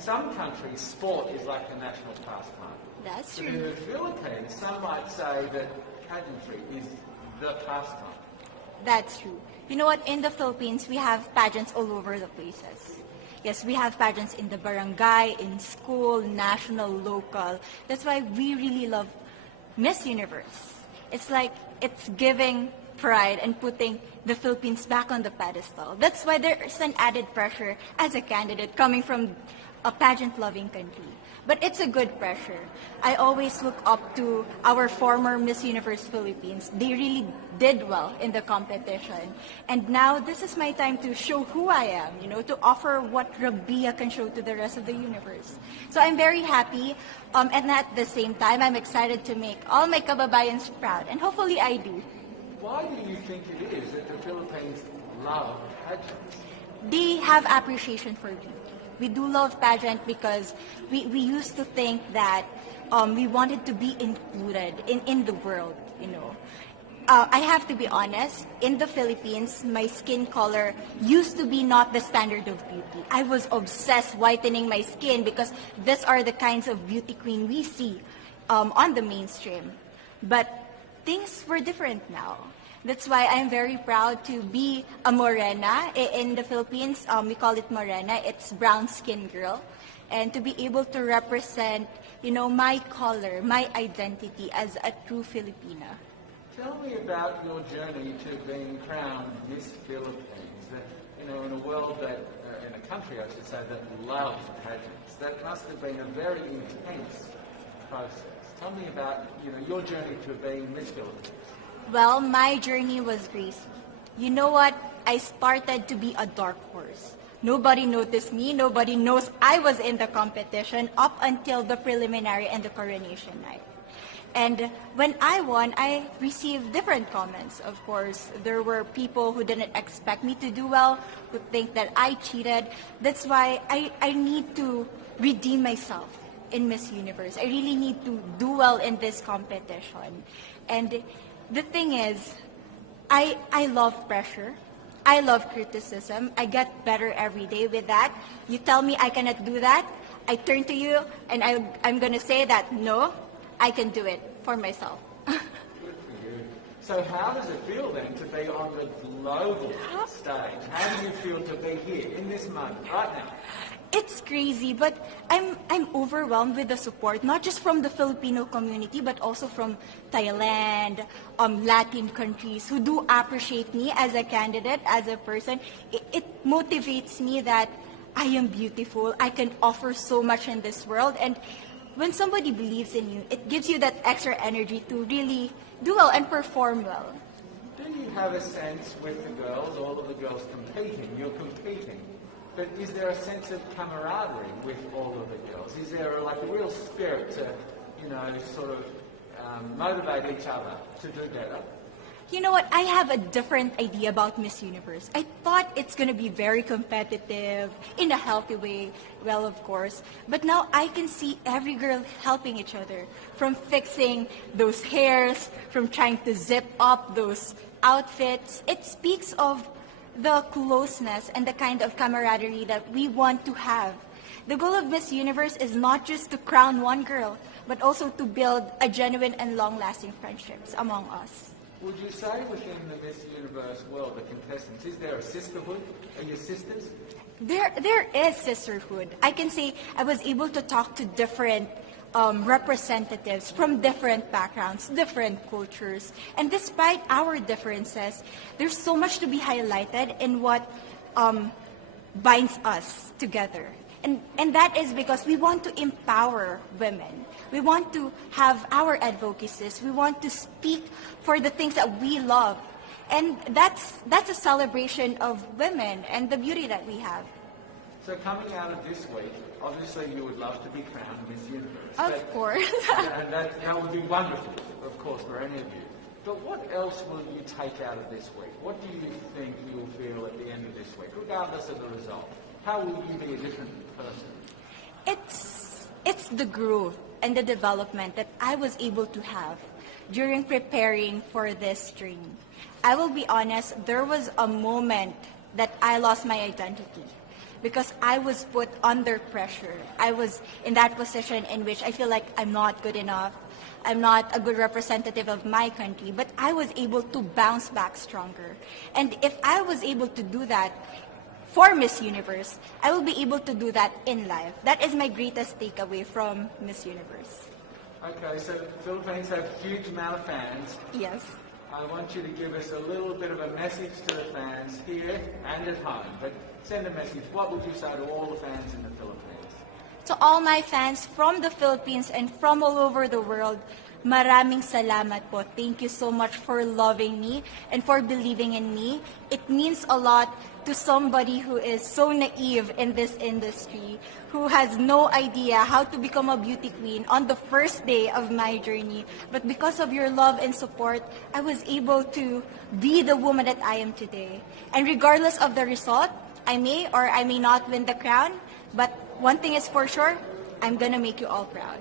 some countries, sport is like the national pastime. That's But in true. the Philippines, some might say that pageantry is the pastime. That's true. You know what? In the Philippines, we have pageants all over the places. Yes, we have pageants in the barangay, in school, national, local. That's why we really love Miss Universe. It's like it's giving pride and putting the Philippines back on the pedestal. That's why there's an added pressure as a candidate coming from a pageant-loving country. But it's a good pressure. I always look up to our former Miss Universe Philippines. They really did well in the competition. And now this is my time to show who I am, to offer what Rabiya can show to the rest of the universe. So I'm very happy. And at the same time, I'm excited to make all my kababayans proud. And hopefully I do. Why do you think it is that the Philippines love pageants? They have appreciation for beauty. We do love pageant because we used to think that we wanted to be included in the world, I have to be honest, in the Philippines, my skin color used to be not the standard of beauty. I was obsessed whitening my skin because these are the kinds of beauty queen we see on the mainstream. But things were different now. That's why I'm very proud to be a morena. In the Philippines, we call it morena. It's brown skin girl. And to be able to represent, my color, my identity as a true Filipina. Tell me about your journey to being crowned Miss Philippines. That, in a world that, in a country, I should say, that loves pageants. That must have been a very intense process. Tell me about, your journey to being Miss Philippines. Well, my journey was crazy. You know what? I started to be a dark horse. Nobody noticed me. Nobody knows I was in the competition up until the preliminary and the coronation night. And when I won, I received different comments. Of course, there were people who didn't expect me to do well, who think that I cheated. That's why I need to redeem myself in Miss Universe. I really need to do well in this competition. And the thing is, I love pressure. I love criticism. I get better every day with that. You tell me I cannot do that, I turn to you and I'm going to say that, no, I can do it for myself. Good for you. So how does it feel then to be on the global stage? How do you feel to be here in this moment, right now? It's crazy, but I'm overwhelmed with the support, not just from the Filipino community, but also from Thailand, Latin countries who do appreciate me as a candidate, as a person. It motivates me that I am beautiful, I can offer so much in this world, and when somebody believes in you, it gives you that extra energy to really do well and perform well. Do you have a sense with the girls, all of the girls competing, you're competing, but is there a sense of camaraderie with all of the girls? Is there a real spirit to, sort of motivate each other to do better? You know what? I have a different idea about Miss Universe. I thought it's going to be very competitive, in a healthy way, well, of course. But now I can see every girl helping each other, from fixing those hairs, from trying to zip up those outfits. It speaks of the closeness and the kind of camaraderie that we want to have. The goal of Miss Universe is not just to crown one girl, but also to build a genuine and long-lasting friendships among us. Would you say within the Miss Universe world, the contestants, is there a sisterhood? Are you sisters? There is sisterhood. I can say I was able to talk to different representatives from different backgrounds, different cultures. And despite our differences, there's so much to be highlighted in what binds us together. And that is because we want to empower women. We want to have our advocacies. We want to speak for the things that we love. And that's a celebration of women and the beauty that we have. So coming out of this week, obviously you would love to be crowned Miss Universe. Of course. And that would be wonderful, of course, for any of you. But what else will you take out of this week? What do you think you'll feel at the end of this week, regardless of the result? How will you be a different person? It's the growth and the development that I was able to have during preparing for this dream. I will be honest, there was a moment that I lost my identity. because I was put under pressure. I was in that position in which I feel like I'm not good enough. I'm not a good representative of my country, but I was able to bounce back stronger. And if I was able to do that for Miss Universe, I will be able to do that in life. That is my greatest takeaway from Miss Universe. Okay, so the Philippines have a huge amount of fans. Yes. I want you to give us a little bit of a message to the fans here and at home. But send a message. What would you say to all the fans in the Philippines? To all my fans from the Philippines and from all over the world, maraming salamat po. Thank you so much for loving me and for believing in me. It means a lot to somebody who is so naive in this industry, who has no idea how to become a beauty queen on the first day of my journey. But because of your love and support, I was able to be the woman that I am today. And regardless of the result, I may or I may not win the crown, but one thing is for sure, I'm gonna make you all proud.